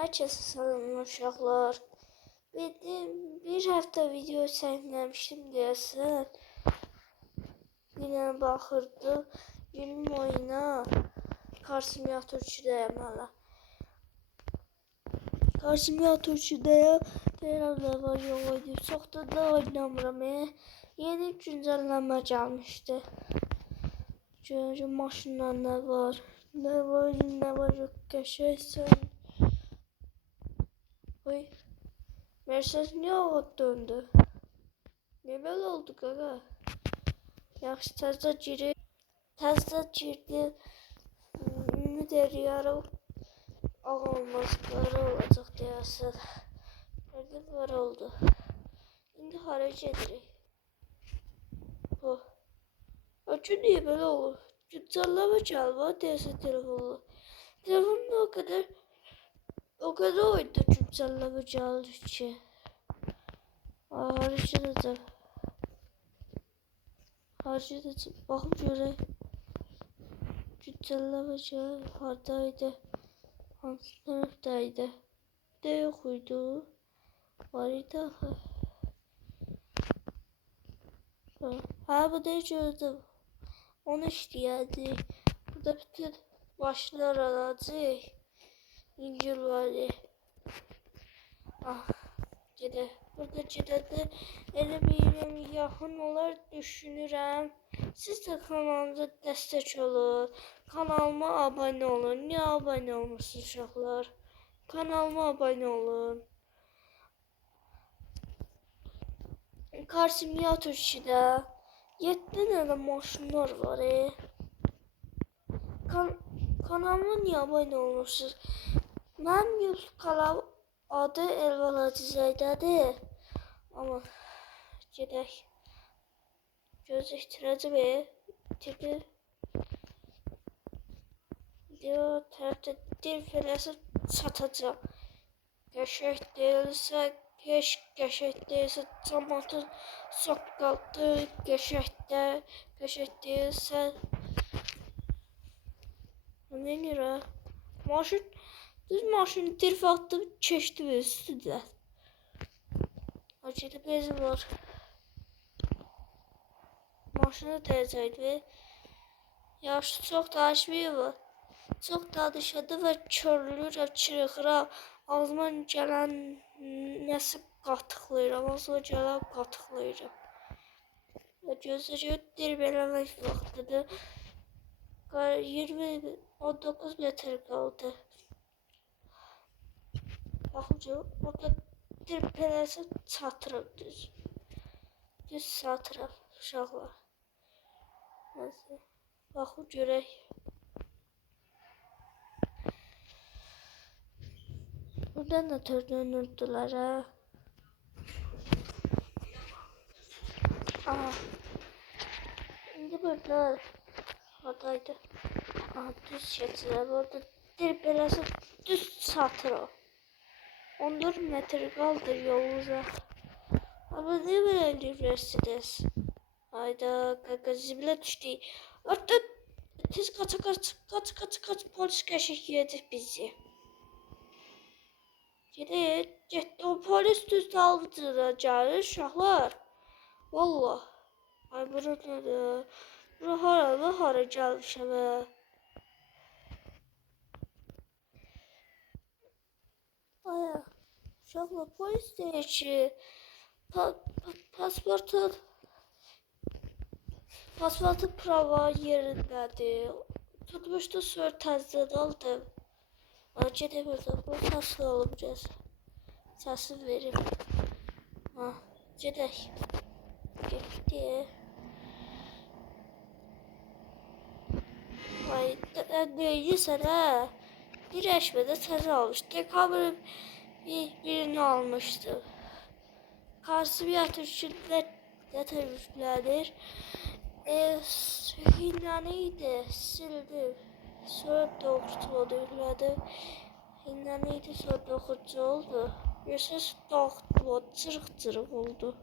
Herkese selam uşaqlar. Bir hafta video çəkməmişdim deyəsən. Yine baxırdı. Günüm oyuna Car Simulator 2'dəyəm hələ. Car Simulator 2'dəyə deyirəm nə var yox idi. Çox da oynamıram. Yeni güncəlləmə gəlmişdi. Görürüm maşınlar nə var. Nə var yox qəşəngsən. Oy. Mercedes niye ağa döndü? Ne böyle oldu gaga? Yaxşı təzə girdi. Ümid ediyorum ağ olmaz, qara olacaq deyəsən. Nerede qara oldu? İndi haraya gedirik? Bu. Açı niye böyle olur? Güncəlleme gəlmə deyəsən telefonu. Telefonda o kadar oyunda güncəlleme gəldi ki. Harcayacağım. Bakın görək. Güncəlleme hardaydı? Hansı tərəfdəydi? De yox idi. Var idi axı. Ha bu da gördüm. Onu işləyədi. Burada bütün başlar alacaq. İncil var. Ah. Burada gedəndə elə bir yaxın olar düşünürəm. Siz də kanalımıza dəstək olun. Kanalıma abunə olun. Niyə abunə olmursunuz uşaqlar? Kanalıma abunə olun. Car Simulator 2'də 7 dənə maşınlar var. Kanalıma niyə abunə olmursunuz? Mənim YouTube kanalım adı Elvan Hacızaydədir. Ama gedək. Göz ihtiracı tipi. Diyor tərəfdə dil fələsi çatacaq. Qəşəng deyilsə, heç qəşəng deyilsə, cəmatın soqqaldı, qəşəng deyilsə. Ne nira? Düz maşın dirf attım, keçdi üstündən. Acıda bezi var. Maşını dəyəcəkdi. Yaxşı çox danışmıyor var. Çox danışadı və körlürəm, çırıxıram. Ağzıma gələn nəsə qatıqlayıram. Ağzıma gələn qatıqlayıram. Və gözləşə dirb eləmək vaxtıdır. 19 metr qaldı. Baxınca orada dirb eləsə çatırım düz. Düz çatırım uşaqlar. Nəsə, baxın görək. Buradan da dönürdülər ha. Aha. İndi burada haradaydı? Aha düz keçirəm. Orada dirb eləsə düz çatırım. 14 metre kaldı yolunuza. Ama ne böyle Mercedes? Hayda kaka zibile düştü. Orada tez kaç polis qəşək yedik bizi. Getdi o polis düz dalğıcına gəlir uşaqlar. Vallah. Ay bura nədir? Bura hara gəlmişəm hə? Aya. Uşaqlar polis deyir ki pasportun prava yerindədir. Tutmuşdu sonra təzdən aldım. Gedək buradan. Bu səsini alım biraz. Səsini verim. Ha, gedək. Getdi. Ay, neylisən hə? Bir əşmədə təzə almışdı. Dekabrın birini almışdım. Car Simulator 2'də yüklenir. Hinlanıydı, sildim. Sonra doğrultuda yükledim. Hinlanıydı, sonra doğrucu oldu. Görürsünüz doğrultuda cırıq oldu.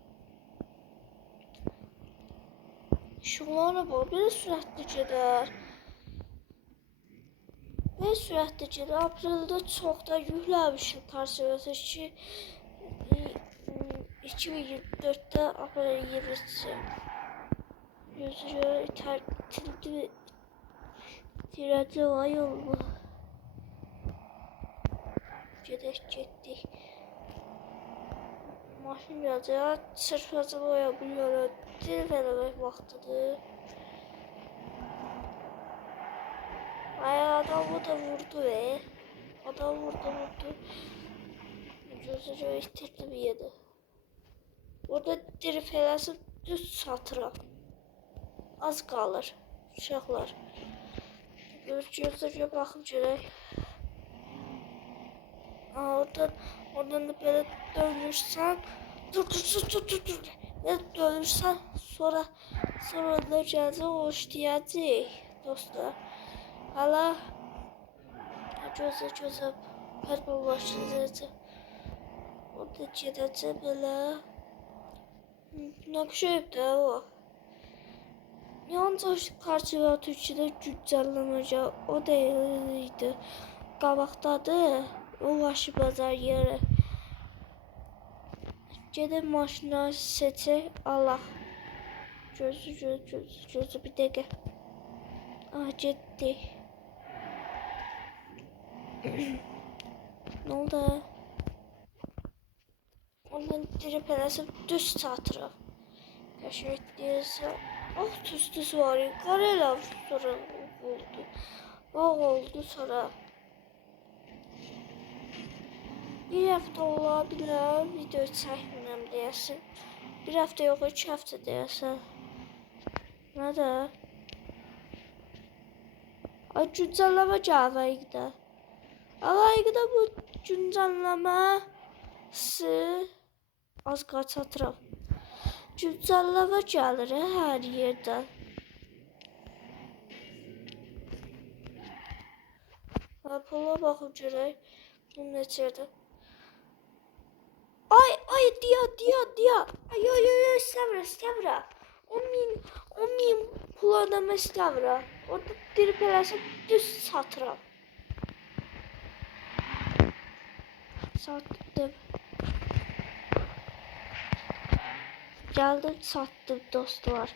Şunlara bak, biraz süratli gider. Və sürətli gedir. Apreldə çox da yükləmişim karşıya ki 2024'te aprel 20'si. Yüzüyor tertildi. Tiracı vay oldu. Getdik. Maşın gələcək. Çırpacı oya biliyor. Dil vermək vaxtıdır. Ay adamı da vurdu be. Adam vurdu. Gözü itirdi bir yedi. Orada diri fələsi düz satıram. Az qalır. Uşaqlar. Gözə baxıb görək. Oradan da böyle dönürsən. Dur. Ne dönürsən sonra da gələcək o işləyəcək dostlar. Hala gözə pərbə başlayacaq. Orada gedəcək belə. Nakşayıb da o. Yalnız karşıya Türkiye'de güncellənəcək. O deyildi. Qabaqdadır. O başı bazar yeri. Gedib maşını seçək. Allah. Gözü bir dəqiqə. Getdik. Ne oldu? Ondan diri pələsi düz satırıq. Qəşəng deyirsə. Tüstüsü var. Qarayla sonra oldu. Bağ oldu sonra. Bir hafta olabilir. Video çəkmirəm deyəsin. Bir hafta yox, 2 hafta deyəsin. Nədə? Ay güncəlləmə gəlməkdə. Alayıqda bu güncəlləməsi az qat satıram. Güncəlləmə gəlir hər yerdən. Pula baxıb görək. Bu neçədir? Ay diya. Ay istəmirəm. 10.000 pul ödəmə istəmirəm. Orada diri pələsi düz satıram. Sattım. Geldim sattım dostlar.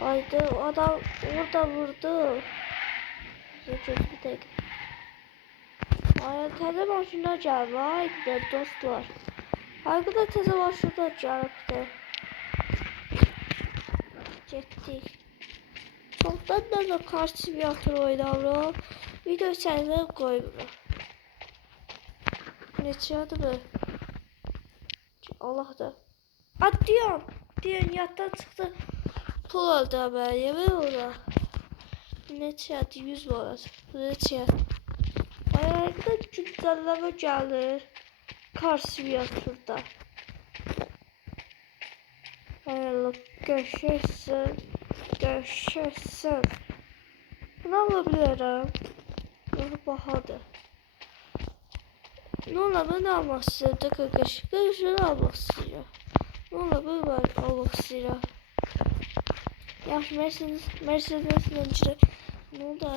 Haydi adam orada vurdu. Bir dakika. Ay təzə maşına gəldi. Haydi dostlar. Haydi da təzə maşına gəldi. Getdik. Çoxdan da karsimyatır oynamıram. Video çəkməyə qoymuram. Neçədir bu? Allah da. Diyan yatdan çıxdı. Pul aldı mən, yemin ona. Neçədir? 100 manat. Neçə? Ayaqda güncəlləmə gəlir. Karsimyatırda. Ay Allah, görüşürsən. Bunu alabilirim. Yox, bahadır. Ne ola ben almaq istəyirəm, qardaşını almaq istəyirəm. Ne ola ben almaq istəyirəm. Yaxşı, Mercedes'lə girək. Ne oldu?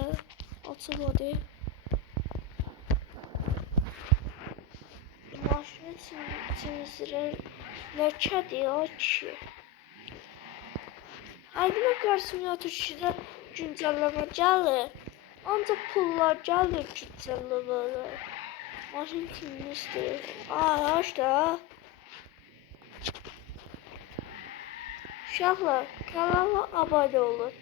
Açılmadı. Maşını temizləyir. Ləkədir ya ki. Aydın karsimyatır işdə güncəlləmə gəlir. Ancaq pullar gəlir güncəlləmələr. Maşın kimini istiyor? Açtı. Uşaqlar, kanala abone olun.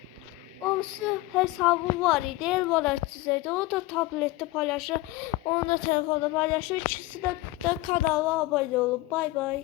Olsun hesabım var idi, el monetizeydi. O da tablette paylaşır, onu da telefonda paylaşır. İkisi de kanala abone olun. Bay bay.